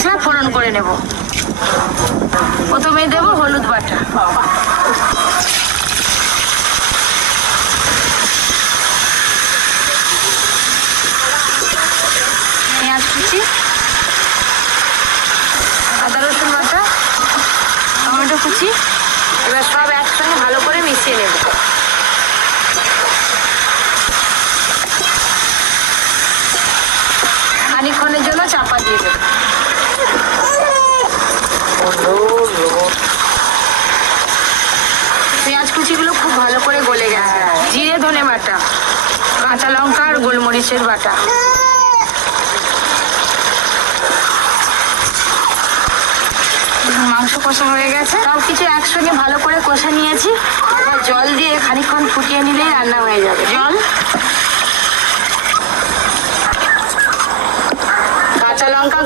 মশলা ফোড়ন করে নেব। প্রথমে দেব হলুদ বাটা, পেঁয়াজ কুচি, আদা রসুন বাটা, টমেটো কুচি। এবার সব একসঙ্গে ভালো করে মিশিয়ে নেব। খানিকক্ষণের জন্য চাপা দিয়ে দেব। পেঁয়াজ কুচিগুলো খুব ভালো করে গলে গেছে। জিরে ধনে বাটা, কাঁচা লঙ্কা আর গোলমরিচের বাটা, মাংস কষা হয়ে গেছে। সব কিছু একসঙ্গে ভালো করে কষা নিয়েছি। এবার জল দিয়ে খানিকক্ষণ ফুটিয়ে নিলেই রান্না হয়ে যাবে। জল, কাঁচা লঙ্কা,